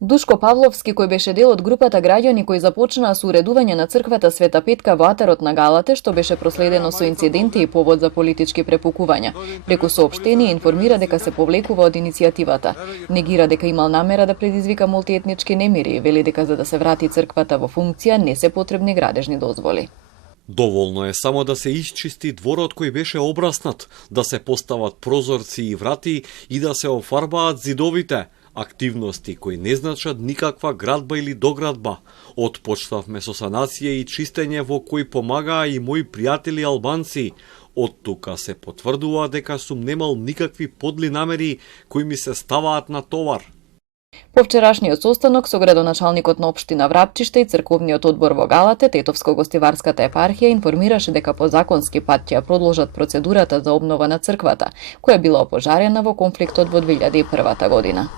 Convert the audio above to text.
Душко Павловски, кој беше дел од групата граѓани кои започнаа со уредување на црквата Света Петка во атарот на Галате, што беше проследено со инциденти и повод за политички препукувања. Преку соопштение информира дека се повлекува од иницијативата. Негира дека имал намера да предизвика мултиетнички немири и вели дека за да се врати црквата во функција не се потребни градежни дозволи. Доволно е само да се исчисти дворот кој беше обраснат, да се постават прозорци и врати и да се офарбаат зидовите. Активности кои не значат никаква градба или доградба. Отпочнавме со санација и чистење во кој помагаа и мои пријатели албанци. Од тука се потврдува дека сум немал никакви подли намери кои ми се ставаат на товар. По вчерашниот состанок со градоначалникот на општина Врапчиште и црковниот одбор во Галате, Тетовско-гостиварската епархија информираше дека по законски пат ќе продолжат процедурата за обнова на црквата, која била опожарена во конфликтот во 2001 година.